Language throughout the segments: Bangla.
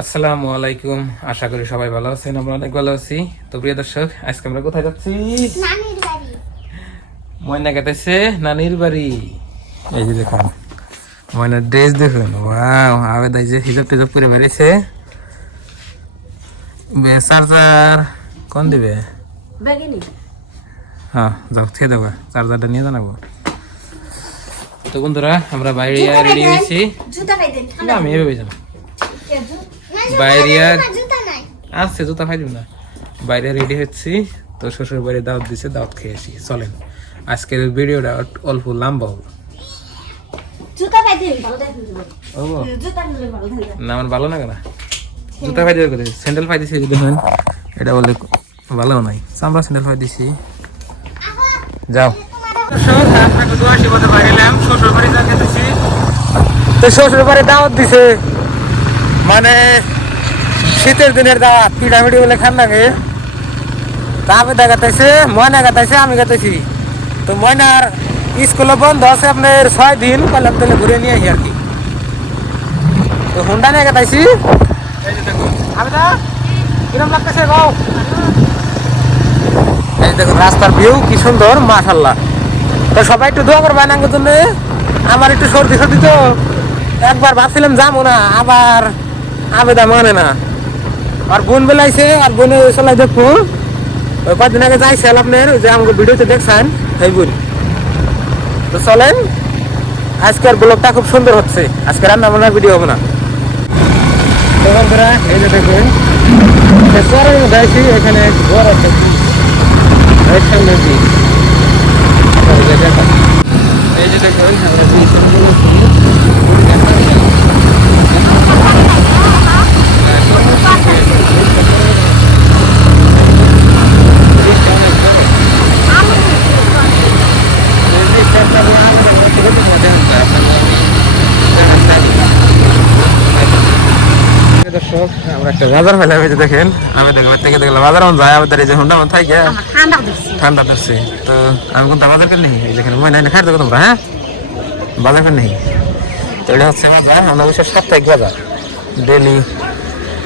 আসসালামু আলাইকুম, আশা করি সবাই ভালো আছেন। আমরা অনেক ভালো আছি। তো প্রিয় দর্শক, আজকে আমরা কোথায় যাচ্ছি? নানির বাড়ি। ময়না গেতেছে নানির বাড়ি। এই যে দেখুন ময়নার ড্রেস দেখুন, ওয়াও! আবেদ এই যে হিজাব টিজাব করে বেরিয়েছে। চার্জার কোন দিবে? হ্যাঁ যাও, খেয়ে দেবো, চার্জারটা নিয়ে জানাবো। তো বন্ধুরা, আমরা বাইরে রেডি হয়েছি। না, আমি এভাবে যাবো বাইরে। আসছে জুতা ফাইলাম না, বাইরে রেডি হচ্ছি। তো শ্বশুর বাড়ি দাওয়াত দিছে, দাওয়াত খেয়েছি। চলেন আজকের ভিডিওটা অল্প লম্বা হবে। না আমার ভালো লাগে না, জুতা ফাই দিয়ে স্যান্ডেল ফাই দিছি। যদি হয় এটা বলে ভালো নাই, আমরা স্যান্ডেল ফাই দিছি। যাও শ্বশুর বাড়ি যেতেছি। তো শ্বশুর বাড়ি দাওয়াত দিছে, মানে শীতের দিনের দাওয়াত। পিঠামিঠি বলে খান নাকি? তা আবেদা গাতাইছে, ময়না গাতাইছে, আমি গাতাইছি। তো ময়নার স্কুলে বন্ধ আছে আপনার 6 দিন, কলাম তেলে ঘুরে নিয়ে আসি আর কি। তো হুন্ডা নিয়ে গাতাইছি। আবেদা কিরম লাগতেছে গাও? এই দেখুন রাস্তার ভিউ কি সুন্দর, মাশাআল্লাহ। তো সবাই একটু দোয়া করবেন আমার জন্য। আমার একটু সর্দি সর্দি, তো একবার ভাবছিলাম যাবো না, আবার আবেদা মানে না। আর বোন বেলাইছে, আর বোনে চলাই দেখবো। ওই কদিন আগে যাইছে আপনার, যে আমাকে ভিডিওতে দেখছেন এই বোন। তো চলেন, আজকের ব্লগটা খুব সুন্দর হচ্ছে। আজকে রান্না বান্নার ভিডিও হবে না। তো বন্ধুরা, এই যে দেখুন চরের মধ্যে আছি, এখানে ঘর আছে সামনে। এই যে দেখুন দর্শক, আমরা একটা বাজার ফেলাম। এই যে দেখেন, আমি দেখলাম থেকে দেখলাম বাজার যায় আমাদের। এই যে হুন্ডা মন থাকে ঠান্ডা ধরছে। তো আমি কোনটা বাজার করে নেই, যেখানে মই নাই খাই দেবো তোমরা। হ্যাঁ, বাজার করে নেই। তো এটা হচ্ছে বাজার, আমরা বিশেষ সাপ্তাহিক বাজার। ডেলি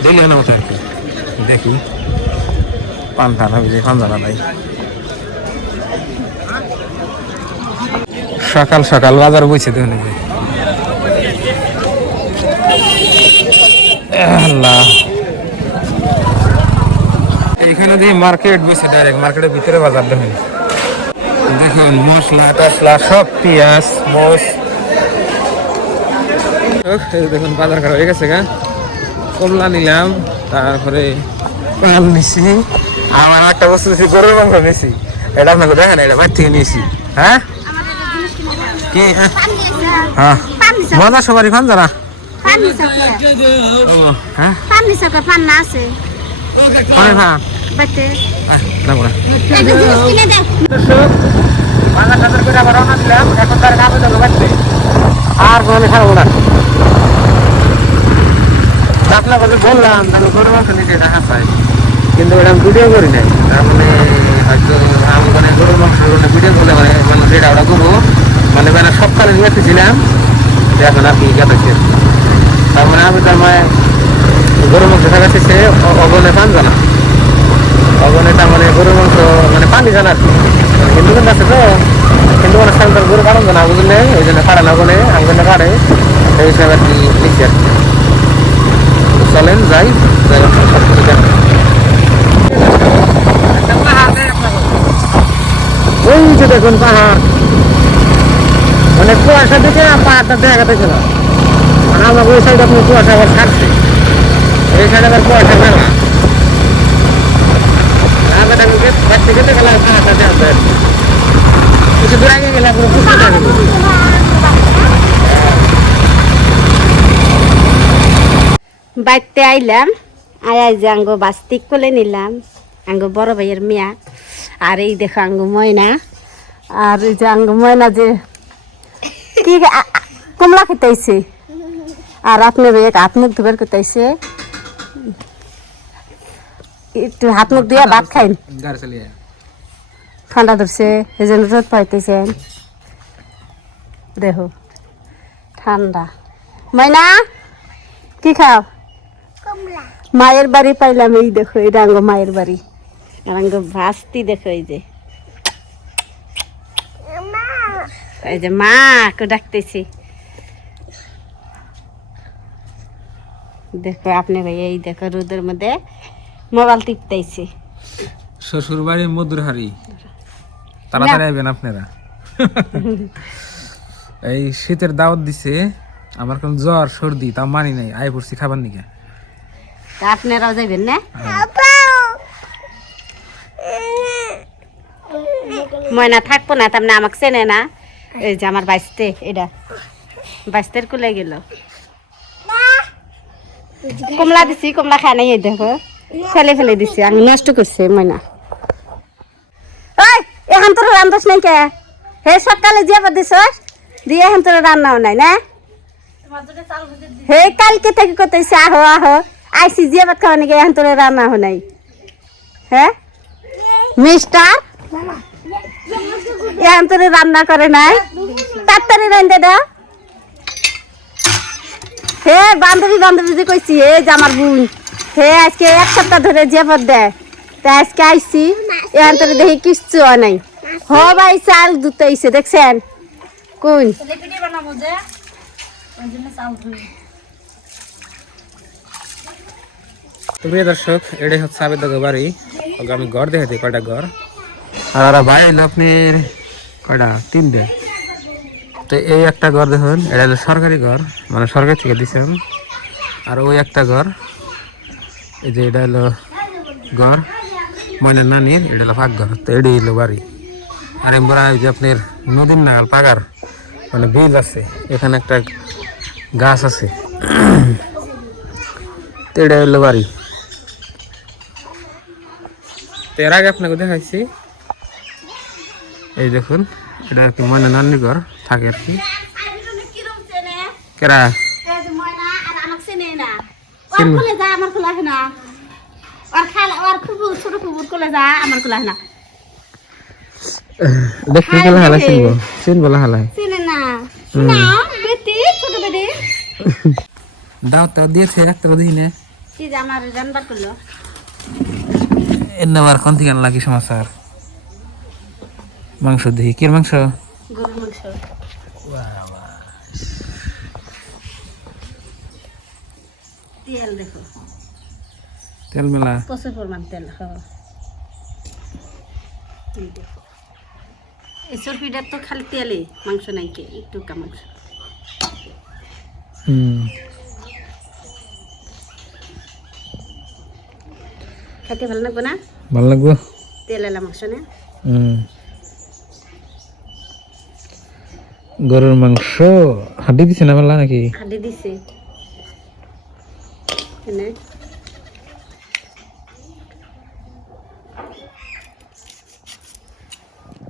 কেনার মতো আর কি। দেখি পান টান হবে, যে পান জানা নাই। সকাল সকাল বাজার বইছে দেখুন। আল্লাহ, এইখানে দিয়ে মার্কেট বসে, ডাইরেক্ট মার্কেটের ভিতরে বাজার। দেখুন দেখুন মশলা টসলা সব, পেঁয়াজ মোষ। দেখুন বাজার করা হয়ে গেছে। গা কমলা নিলাম, তারপরে পাল নিছি। আমার একটা বস্তু নিছি, গরুর মাংস নিছি। এটা আপনাকে দেখেন, এটা বাইর থেকে নিয়েছি। হ্যাঁ কি? হ্যাঁ মজা সবারই খান যারা। হ্যাঁ আর খাবো না। আপনাকে বললাম গরু মাংস নিচে এটা হাসাই, কিন্তু এটা আমি ভিডিও করি নাই। তার মানে হয়তো আমি মানে গরুর মাংস ভিডিও করলে মানে যেটা ওটা করবো, মানে মানে সপ্তাহে নিয়েছিলাম। এখন আপনি গেছে, তার মানে আমি তার মানে গরুর মাংস থাকাচ্ছে সে অগনে পান জানা। অগনে তার মানে গরুর মাংস মানে পানি জানা আর কি। হিন্দু কিন্তু আছে, তো হিন্দু মানে সাধারণ গরু কারণ জানা, বুঝলে? ওই জন্য কাড়ে না, ওখানে আঙ্গনে কাড়ে, সেই হিসাবে আর কি নিচ্ছি আর কি। চলেন যাই, সব কিছু দেখ। ওই যে দেখুন পাহাড়, মানে কুয়াশা দিকে পাহাড়টা দেখা যাচ্ছে না। মানে আমার ওই সাইড আপনি কুয়াশা আবার ছাড়ছে, এই সাইড আবার কুয়াশা মেলা। বাড়তে গেলে গেলে পাহাড়টা দেখা যায়। কিছু দূর আগে গেলে পুরো বুঝতে থাকে। বাইতে আইলাম, আয় যে আঙ্গো বাস্তিক কোলে নিলাম, আঙ্গো বড় ভাইয়ের মিয়া। আর এই দেখো আঙ্গো ময়না। আর এই যে আঙ্গো ময়না যে কি কমলা খেতেছে। আর আপনার হাত মুখ ধুবার করতেছে, একটু হাত মুখ দিয়ে ভাত খাইন। ঠান্ডা ধরছে, এই জন্য রোদ পাইতেছেন। দেখো ঠান্ডা। ময়না কি খাও? মায়ের বাড়ি পাইলাম, এই দেখো এটা আঙ্গ মায়ের বাড়ি। আর আঙ্গ ভাস্তি দেখো, এই যে মা কে ডাকতেছি। দেখো আপনি ভাই, এই দেখো রোদের মধ্যে মোবাইল টিপতেছি। শ্বশুর বাড়ি মধুরহারি, তাড়াতাড়ি আইবেন আপনারা। এই শীতের দাওয়াত দিছে, আমার কোন জ্বর সর্দি তা মানি নাই, আই পড়ছি খাবার নিকে। তা আপনারাও যাবেন না? ময়না থাকবো না, তার আমাকে চেনে না। এই যে আমার বাইসতে, এটা বাইসতের কুলে গেল। কমলা দিছি, কমলা খায় নাই, এই দেখো ফেলে ফেলে দিছি, আমি নষ্ট করছি ময়না। ওই এখন তোর রান্দাস নাই কে? হে সকালে যে দিস দিয়ে এখন তোর রান্নাও নাই না? হে কালকে থেকে করতেছি আহো আহো, আইসি যে ভাত খাওয়া নাকি, এখন তোর রান্না নাই। হ্যাঁ মিস্টার, এখন তোর রান্না করে নাই, তাড়াতাড়ি রান্না দাও। হে বান্ধবী বান্ধবী যে কইছি, হে যে আমার বোন, হে আজকে 1 সপ্তাহ ধরে যে পদ দেয়, তা আজকে আইসি, এখন তোর দেখি কিচ্ছু নাই। হ ভাই চাল দুধ আইছে, দেখছেন কোন তো প্রিয় দর্শক, এটাই হচ্ছে আবেদক বাড়ি। ওকে আমি ঘর দেখাতে, কয়টা ঘর। আর ভাই হলো আপনার কয়টা, 3টে। তো এই একটা ঘর দেখুন, এটা হলো সরকারি ঘর, মানে সরকার থেকে দিচ্ছেন। আর ওই একটা ঘর, এই যে এটা হলো ঘর ময়নার নানির, এটা হলো পাক ঘর। তো এটাই হলো বাড়ি। আর এমরা এই যে আপনার নদীর নাগাল পাগার, মানে বিল আছে, এখানে একটা গাছ আছে। তো এটা হলো বাড়ি। তো এর আগে আপনাকে দেখাইছি, এই দেখুন এটা আর কি ময়না নানির ঘর থাকে আর কি। কেরা দেখতে গেলে হালাই চিনবো, চিনবো হালাই দাও তো দিয়েছে, একটা দিই না আমার জানবার করলো। এবার কোন থেকে লাগি সমাচার। মাংস দেখি, কি মাংস? গরুর মাংস। তেল দেখো, তেল মেলা, প্রচুর পরিমাণ তেল। এই চর্বিটার তো খালি তেলে, মাংস নাই, কে একটু মাংস। খাইতে ভালো লাগবে না? ভালো লাগবে তেল এলা মাংস না। গরুর মাংস হাড্ডি দিছে না মেলা নাকি? হাড্ডি দিছে।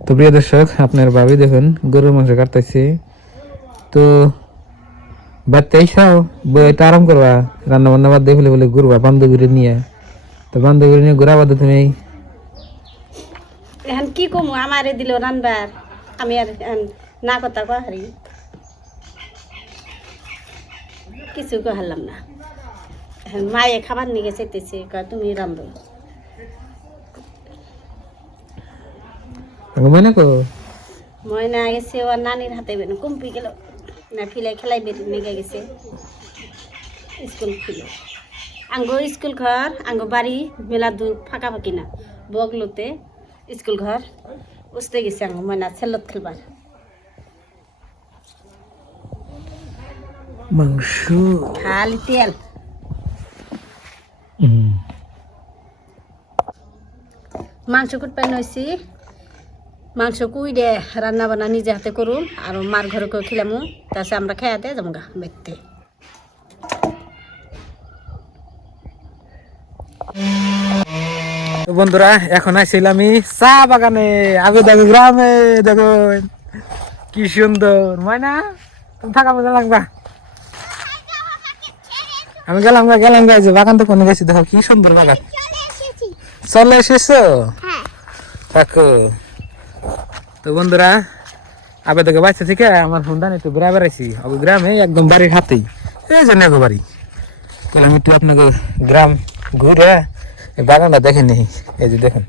তো প্রিয় দর্শক, আপনার ভাবি দেখুন গরুর মাংস কাটতেছে। তো বাড়তে আইসাও, বইটা আরাম করবা, রান্না বান্না বাদ দিয়ে ফেলে বলে ঘুরবা বান্ধবীরে নিয়ে। তো বান্ধবীরে নিয়ে ঘুরা বাদ তুমি এখন কি কমু, আমারে দিল রানবার, আমি আর না কথা কহারি, কিছু কহারলাম না। এখন মায়ে খাবার নিয়ে চাইতেছে, তুমি রান্ধো। মনে কো ময়না গেছে ওর নানির হাতে, বেন কম্পি গেল না, ফিলে খেলাই বের নিয়ে গেছে স্কুল ফিলে। আঙ্গো স্কুল ঘর, আঙ্গো বাড়ি মেলা দূর, ফাঁকাফাঁকি না, বগলতে স্কুল ঘর। বুঝতে গেছে আঙ্গো ময়না ছেলত খেলবার। মাংস খালি তেল। মাংস কুটপাই নইছি, মাংস কুই দে রান্না বান্না নিজে হাতে করুম, আর মার ঘরে করে খেলামু, তাছে আমরা খেয়াতে যাবো গা বেরতে। তো বন্ধুরা, এখন আসছিলাম আমি চা বাগানে, আবেদক গ্রামে। দেখুন কি সুন্দর। ময়না তুমি থাকা মজা লাগবা, আমি গেলাম গা, যে বাগান তো কোনো গেছি, দেখো কি সুন্দর বাগান। চলে এসেছো? থাকো। তো বন্ধুরা, আবেদকে বাচ্চা থেকে আমার ফোনটা একটু ঘুরে বেড়াইছি, গ্রামে একদম বাড়ির হাতেই, এই জন্য বাড়ি। আমি একটু আপনাকে গ্রাম ঘুরে এই বাগানটা দেখেন নি। এই যে দেখেন,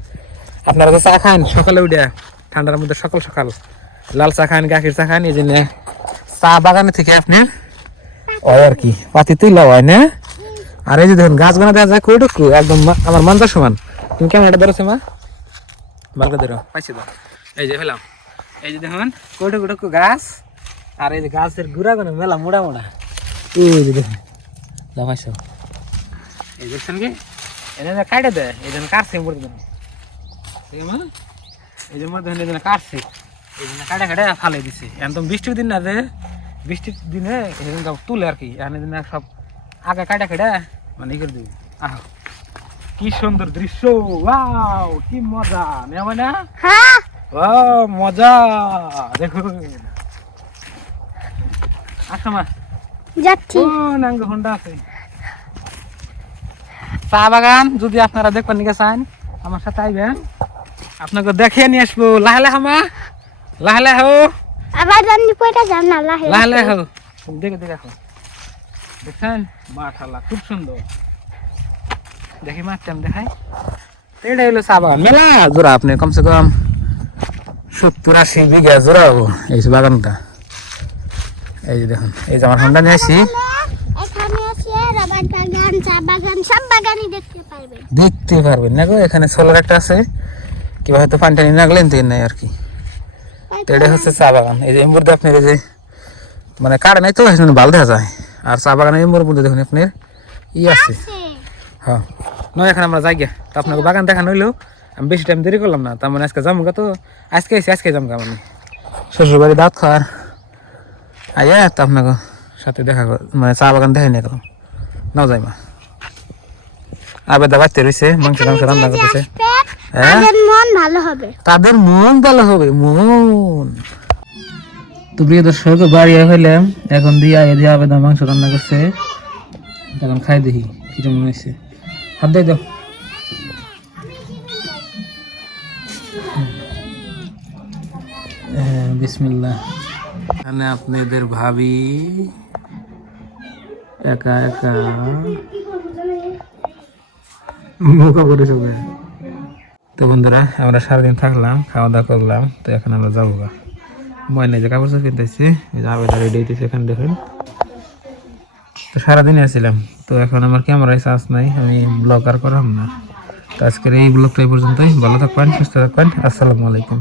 আপনারা তো চা খান সকালে উঠে, ঠান্ডার মধ্যে সকাল সকাল লাল চা খান, গাখির চা খান, এই জন্য চা বাগানে থেকে আপনার হয় আর কি পাতি তুইলা হয় না। আর এই যে দেখুন গাছ গানা দেখা যায় কইটুকু একদম আমার মানজার সমান। তুমি ক্যামেরাটা ধরেছো মা, ভালো ধরো, পাইছি তো। এই যে ফেলাম, এই যে দেখুন কইটুকু গাছ, আর এই যে গাছের গুড়া গুলো মেলা মোড়া মোড়া। এই যে দেখুন পাইছো, এই দেখছেন কি এটা কাটে দেয়, এই জন্য কাটছে মরে দেন, এই যে মধ্যে এই জন্য কাটছে, এই জন্য কাটা কাটা ফালাই দিছে। একদম বৃষ্টির দিন না, যে বৃষ্টির দিনে এই জন্য তুলে আর কি, এখানে দিনে সব আগে কাটা কাটা মানে ই করে দিবি। আহ কি সুন্দর দৃশ্য, ওয়াও কি মজা নেওয়া না, হ্যাঁ ও মজা দেখুন। আসো মা, যাচ্ছি। নাঙ্গ হোন্ডা আছে। চা বাগান যদি আপনারা দেখবেন নিকে চান আমার সাথে আইবেন, আপনাকে দেখে নিয়ে আসবো। লাহে লাহে মা, লাহে লাহে হো, আবার জানি কইটা যান না লাহে লাহে লাহে হো, দেখে দেখে আসো। দেখছেন মাশাআল্লাহ খুব সুন্দর। দেখি মাঠটা আমি দেখাই। এটা হলো চা বাগান, মেলা জোড়া, আপনি কমসে কম 70-80 বিঘা জোড়া হবো এই বাগানটা। এই যে দেখুন, এই যে আমার হোন্ডা নিয়ে আসি, এখানে আছে রবার বাগান, চা বাগান, সব বাগানই দেখতে পারবেন। দেখতে পারবেন না গো। এখানে সোলার একটা আছে, কিংবা হয়তো পানি টানি নাগলেন তো নাই আর কি। তো এটা হচ্ছে চা বাগান। এই যে এমবুর দিয়ে আপনার এই যে মানে কারে নাই তো ভালো দেখা যায়। আর চা বাগানের এমবুর মধ্যে দেখুন আপনার ই আছে। হ্যাঁ নয়, এখন আমরা যাই গিয়া, তো আপনাকে বাগান দেখানো হইলেও আমি বেশি টাইম দেরি করলাম না। তার মানে আজকে যাবো গা, তো আজকে এসে আজকে যাবো গা আমি শ্বশুর বাড়ি দাঁত খাওয়ার আইয়া, তো আপনাকে সাথে দেখা মানে চা বাগান দেখাই নিয়ে গেলাম। নাও যাই মা, আবার দাবাইতে রয়েছে, মাংস টাংস রান্না করতেছে। হ্যাঁ তাদের মন ভালো হবে। তাদের মন ভালো হবে, মন। তো প্রিয় দর্শক বাড়ি হইলাম, এখন দিয়ে আবেদা মাংস রান্না করছে, এখন খাই দেখি কিরকম হয়েছে। হাত দিয়ে দাও। বিসমিল্লাহ। এখানে আপনাদের ভাবি একা একা মুখা করে শুবে। তো বন্ধুরা আমরা সারাদিন থাকলাম, খাওয়া দাওয়া করলাম, তো এখন আমরা যাবো গা। ময়না যে কাপড় চোপড় কিনতেছি, আবেদা রেডি হইতেছে এখানে দেখুন। তো সারাদিন আসছিলাম, তো এখন আমার ক্যামেরায় চার্জ নাই, আমি ব্লগ আর করাম না। তো আজকের এই ব্লগটা এই পর্যন্তই। ভালো থাকবেন, সুস্থ থাকবেন, আসসালামু আলাইকুম।